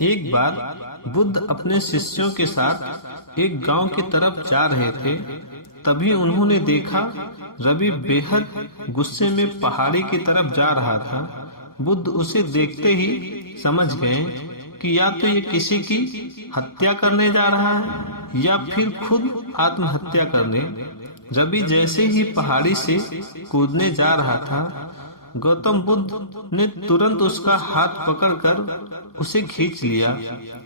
एक बार बुद्ध अपने शिष्यों के साथ एक गांव की तरफ जा रहे थे। तभी उन्होंने देखा रवि बेहद गुस्से में पहाड़ी की तरफ जा रहा था। बुद्ध उसे देखते ही समझ गए कि या तो ये किसी की हत्या करने जा रहा है या फिर खुद आत्महत्या करने। रवि जैसे ही पहाड़ी से कूदने जा रहा था, गौतम बुद्ध ने तुरंत उसका हाथ पकड़कर उसे खींच लिया।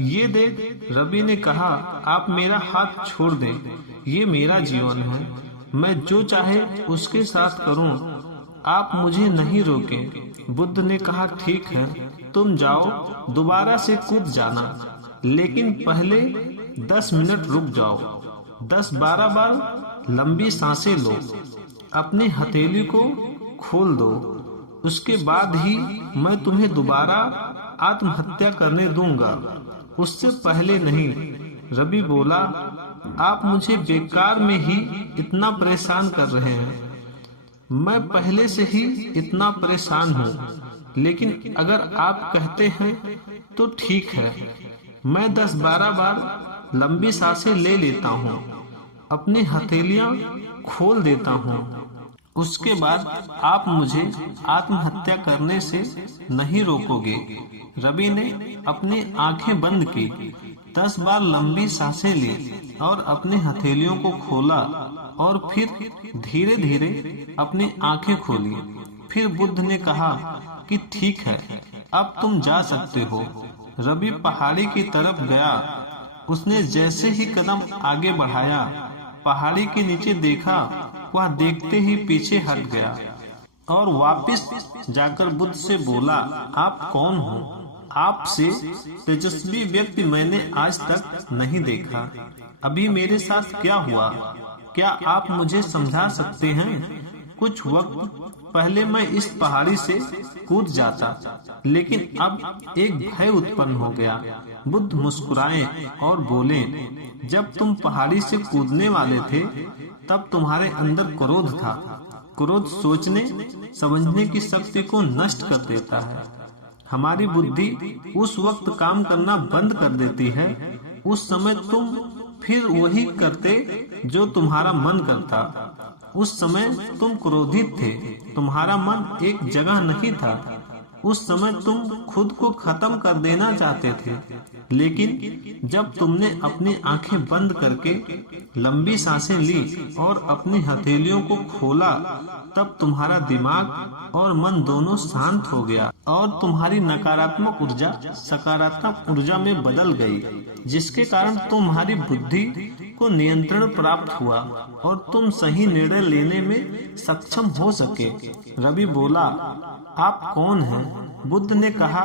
ये देख रवि ने कहा, आप मेरा हाथ छोड़ दें, ये मेरा जीवन है, मैं जो चाहे उसके साथ करूं, आप मुझे नहीं रोकें। बुद्ध ने कहा, ठीक है, तुम जाओ, दोबारा से कूद जाना, लेकिन पहले 10 मिनट रुक जाओ, 10-12 बार लंबी सांसें लो, अपनी हथेली को खोल दो, उसके बाद ही मैं तुम्हें दोबारा आत्महत्या करने दूंगा, उससे पहले नहीं। रवि बोला, आप मुझे बेकार में ही इतना परेशान कर रहे हैं, मैं पहले से ही इतना परेशान हूँ, लेकिन अगर आप कहते हैं तो ठीक है, मैं 10-12 बार लंबी सांसें ले लेता हूँ, अपनी हथेलियां खोल देता हूँ, उसके बाद आप मुझे आत्महत्या करने से नहीं रोकोगे। रवि ने अपनी आंखें बंद की, 10 बार लंबी सांसें ली और अपनी हथेलियों को खोला और फिर धीरे धीरे अपनी आंखें खोली। फिर बुद्ध ने कहा कि ठीक है, अब तुम जा सकते हो। रवि पहाड़ी की तरफ गया। उसने जैसे ही कदम आगे बढ़ाया, पहाड़ी के नीचे देखा, वह देखते ही पीछे हट गया और वापस जाकर बुद्ध से बोला, आप कौन हो? आपसे तेजस्वी व्यक्ति मैंने आज तक नहीं देखा। अभी मेरे साथ क्या हुआ, क्या आप मुझे समझा सकते हैं? कुछ वक्त पहले मैं इस पहाड़ी से कूद जाता, लेकिन अब एक भय उत्पन्न हो गया। बुद्ध मुस्कुराए और बोले, जब तुम पहाड़ी से कूदने वाले थे तब तुम्हारे अंदर क्रोध था। क्रोध सोचने समझने की शक्ति को नष्ट कर देता है। हमारी बुद्धि उस वक्त काम करना बंद कर देती है। उस समय तुम फिर वही करते जो तुम्हारा मन करता। उस समय तुम क्रोधित थे, तुम्हारा मन एक जगह नहीं था। उस समय तुम खुद को खत्म कर देना चाहते थे, लेकिन जब तुमने अपनी आंखें बंद करके लंबी सांसें ली और अपनी हथेलियों को खोला, तब तुम्हारा दिमाग और मन दोनों शांत हो गया और तुम्हारी नकारात्मक ऊर्जा सकारात्मक ऊर्जा में बदल गई, जिसके कारण तुम्हारी बुद्धि को नियंत्रण प्राप्त हुआ और तुम सही निर्णय लेने में सक्षम हो सके। रवि बोला, आप कौन हैं? बुद्ध ने कहा,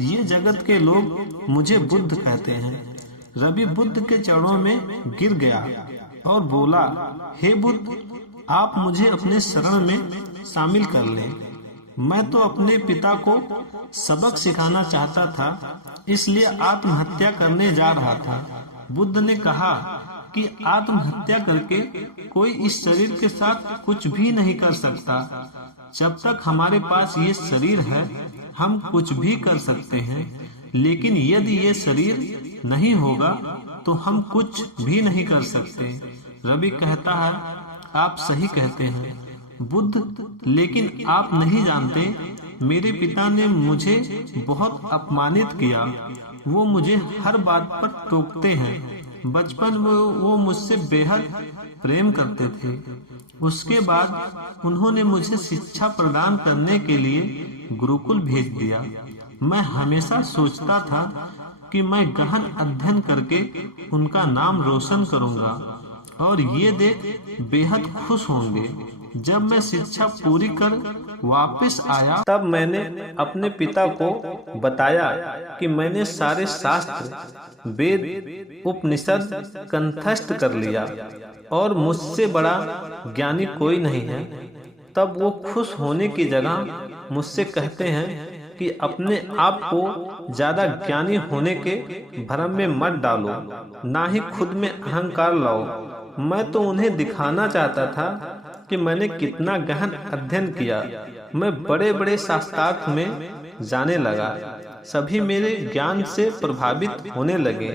ये जगत के लोग मुझे बुद्ध कहते हैं। रवि बुद्ध के चरणों में गिर गया और बोला, हे बुद्ध, आप मुझे अपने शरण में शामिल कर लें। मैं तो अपने पिता को सबक सिखाना चाहता था, इसलिए आत्महत्या करने जा रहा था। बुद्ध ने कहा कि आत्महत्या करके कोई इस शरीर के साथ कुछ भी नहीं कर सकता। जब तक हमारे पास ये शरीर है, हम कुछ भी कर सकते हैं, लेकिन यदि ये शरीर नहीं होगा तो हम कुछ भी नहीं कर सकते। रवि कहता है, आप सही कहते हैं बुद्ध, लेकिन आप नहीं जानते, मेरे पिता ने मुझे बहुत अपमानित किया। वो मुझे हर बात पर टोकते हैं। बचपन में वो मुझसे बेहद प्रेम करते थे। उसके बाद उन्होंने मुझे शिक्षा प्रदान करने के लिए गुरुकुल भेज दिया। मैं हमेशा सोचता था कि मैं गहन अध्ययन करके उनका नाम रोशन करूंगा और ये देख बेहद खुश होंगे। जब मैं शिक्षा पूरी कर वापस आया, तब मैंने अपने पिता को बताया कि मैंने सारे शास्त्र, वेद, उपनिषद कंठस्थ कर लिया और मुझसे बड़ा ज्ञानी कोई नहीं है। तब वो खुश होने की जगह मुझसे कहते हैं कि अपने आप को ज्यादा ज्ञानी होने के भ्रम में मत डालो, ना ही खुद में अहंकार लाओ। मैं तो उन्हें दिखाना चाहता था कि मैंने कितना गहन अध्ययन किया। मैं बड़े बड़े शास्त्रार्थ में जाने लगा। सभी मेरे ज्ञान से प्रभावित होने लगे।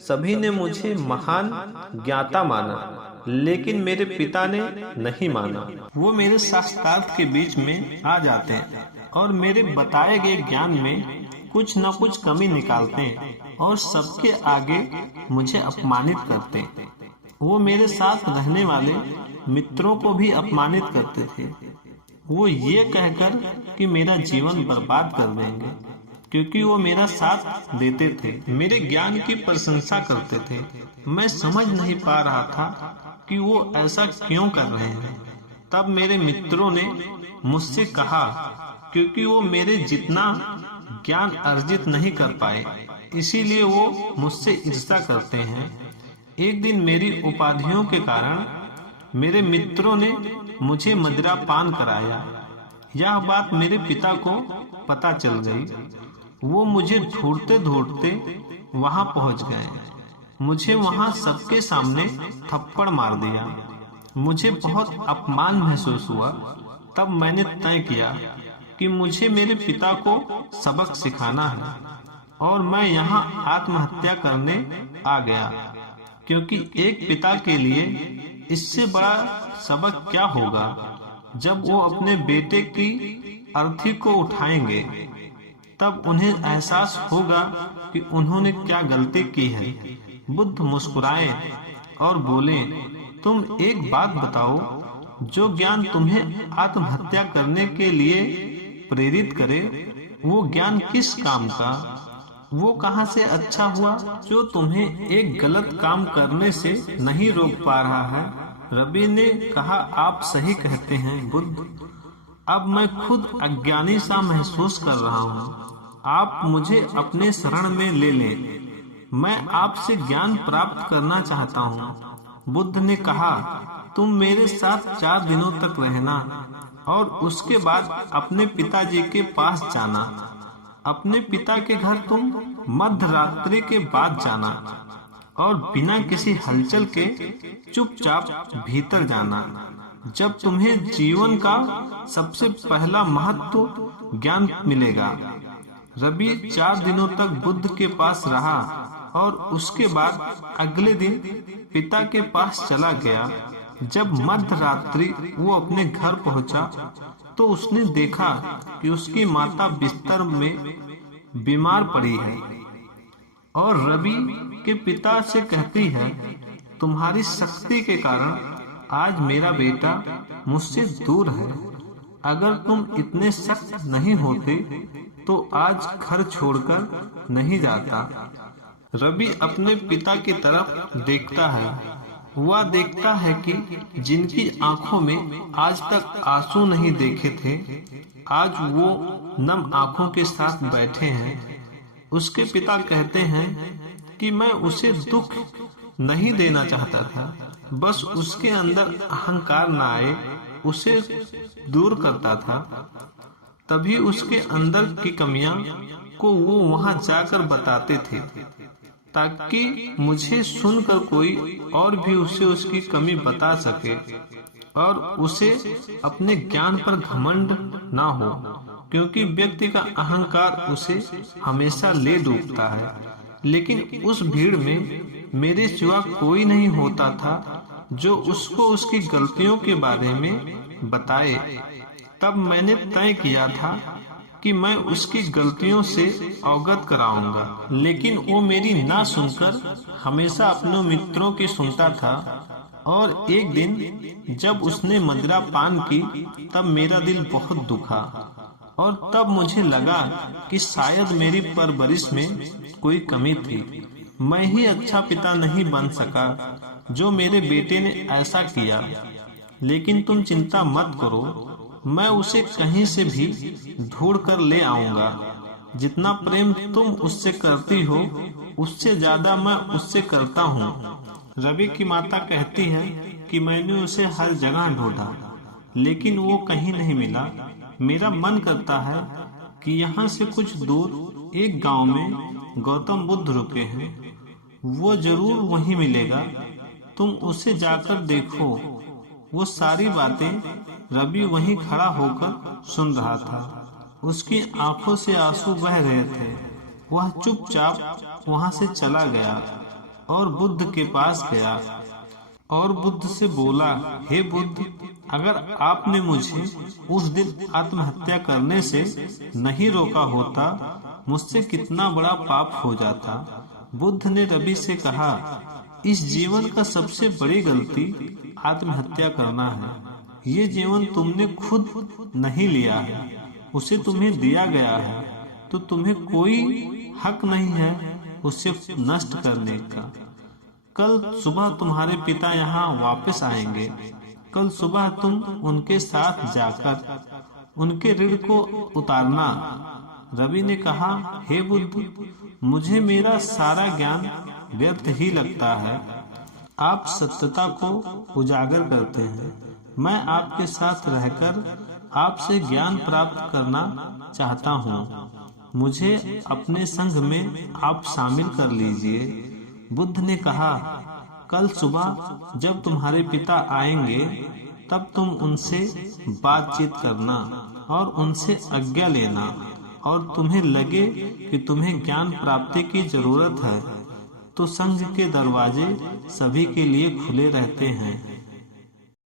सभी ने मुझे महान ज्ञाता माना, लेकिन मेरे पिता ने नहीं माना। वो मेरे शास्त्रार्थ के बीच में आ जाते हैं और मेरे बताए गए ज्ञान में कुछ न कुछ कमी निकालते हैं और सबके आगे मुझे अपमानित करते हैं। वो मेरे साथ रहने वाले मित्रों को भी अपमानित करते थे। वो ये कहकर कि मेरा जीवन बर्बाद कर देंगे, क्योंकि वो मेरा साथ देते थे, मेरे ज्ञान की प्रशंसा करते थे। मैं समझ नहीं पा रहा था कि वो ऐसा क्यों कर रहे हैं। तब मेरे मित्रों ने मुझसे कहा, क्योंकि वो मेरे जितना ज्ञान अर्जित नहीं कर पाए, इसीलिए वो मुझसे ईर्ष्या करते हैं। एक दिन मेरी उपाधियों के कारण मेरे मित्रों ने मुझे मदिरा पान कराया। यह बात मेरे पिता को पता चल गई। वो मुझे ढूंढते ढूंढते वहां पहुंच गए। मुझे वहां सबके सामने थप्पड़ मार दिया। मुझे बहुत अपमान महसूस हुआ। तब मैंने तय किया कि मुझे मेरे पिता को सबक सिखाना है और मैं यहाँ आत्महत्या करने आ गया, क्योंकि एक पिता के लिए इससे बड़ा सबक क्या होगा जब वो अपने बेटे की अर्थी को उठाएंगे। तब उन्हें एहसास होगा कि उन्होंने क्या गलती की है। बुद्ध मुस्कुराए और बोले, तुम एक बात बताओ, जो ज्ञान तुम्हें आत्महत्या करने के लिए प्रेरित करे, वो ज्ञान किस काम का? वो कहाँ से अच्छा हुआ जो तुम्हें एक गलत काम करने से नहीं रोक पा रहा है? रवि ने कहा, आप सही कहते हैं बुद्ध। अब मैं खुद अज्ञानी सा महसूस कर रहा हूँ। आप मुझे अपने शरण में ले लें। मैं आपसे ज्ञान प्राप्त करना चाहता हूँ। बुद्ध ने कहा, तुम मेरे साथ 4 दिनों तक रहना और उसके बाद अपने पिताजी के पास जाना। अपने पिता के घर तुम मध्य रात्रि के बाद जाना और बिना किसी हलचल के चुपचाप भीतर जाना। जब तुम्हें जीवन का सबसे पहला महत्व ज्ञान मिलेगा। रवि 4 दिनों तक बुद्ध के पास रहा और उसके बाद अगले दिन पिता के पास चला गया। जब मध्य रात्रि वो अपने घर पहुंचा तो उसने देखा कि उसकी माता बिस्तर में बीमार पड़ी है और रवि के पिता से कहती है, तुम्हारी शक्ति के कारण आज मेरा बेटा मुझसे दूर है। अगर तुम इतने सख्त नहीं होते तो आज घर छोड़कर नहीं जाता। रवि अपने पिता की तरफ देखता है। वह देखता है कि जिनकी आंखों में आज तक आंसू नहीं देखे थे, आज वो नम आंखों के साथ बैठे हैं। उसके पिता कहते हैं कि मैं उसे दुख नहीं देना चाहता था, बस उसके अंदर अहंकार न आए उसे दूर करता था। तभी उसके अंदर की कमियां को वो वहां जाकर बताते थे, ताकि मुझे सुनकर कोई और भी उसे उसकी कमी बता सके और उसे अपने ज्ञान पर घमंड ना हो, क्योंकि व्यक्ति का अहंकार उसे हमेशा ले डूबता है। लेकिन उस भीड़ में मेरे सिवा कोई नहीं होता था जो उसको उसकी गलतियों के बारे में बताए। तब मैंने तय किया था कि मैं उसकी गलतियों से अवगत कराऊंगा, लेकिन वो मेरी ना सुनकर हमेशा अपने मित्रों की सुनता था। और एक दिन जब उसने मदिरा पान की तब मेरा दिल बहुत दुखा और तब मुझे लगा कि शायद मेरी परवरिश में कोई कमी थी। मैं ही अच्छा पिता नहीं बन सका जो मेरे बेटे ने ऐसा किया। लेकिन तुम चिंता मत करो, मैं उसे कहीं से भी ढूंढ कर ले आऊंगा। जितना प्रेम तुम उससे करती हो उससे ज्यादा मैं उससे करता हूँ। रवि की माता कहती है कि मैंने उसे हर जगह ढूंढा, लेकिन वो कहीं नहीं मिला। मेरा मन करता है कि यहाँ से कुछ दूर एक गांव में गौतम बुद्ध रुके हैं, वो जरूर वहीं मिलेगा। तुम उसे जाकर देखो। वो सारी बातें रवि वहीं खड़ा होकर सुन रहा था। उसकी आंखों से आंसू बह रहे थे। वह चुपचाप वहां से चला गया और बुद्ध के पास गया और बुद्ध से बोला, हे बुद्ध, अगर आपने मुझे उस दिन आत्महत्या करने से नहीं रोका होता, मुझसे कितना बड़ा पाप हो जाता। बुद्ध ने रवि से कहा, इस जीवन का सबसे बड़ी गलती आत्महत्या करना है। ये जीवन तुमने खुद नहीं लिया है, उसे तुम्हें दिया गया है, तो तुम्हें कोई हक नहीं है उसे नष्ट करने का। कल सुबह तुम्हारे पिता यहाँ वापस आएंगे। कल सुबह तुम उनके साथ जाकर उनके ऋण को उतारना। रवि ने कहा, हे बुद्ध, मुझे मेरा सारा ज्ञान व्यर्थ ही लगता है। आप सत्यता को उजागर करते हैं। मैं आपके साथ रहकर आपसे ज्ञान प्राप्त करना चाहता हूँ। मुझे अपने संघ में आप शामिल कर लीजिए। बुद्ध ने कहा, कल सुबह जब तुम्हारे पिता आएंगे तब तुम उनसे बातचीत करना और उनसे आज्ञा लेना, और तुम्हें लगे कि तुम्हें ज्ञान प्राप्ति की जरूरत है तो संघ के दरवाजे सभी के लिए खुले रहते हैं।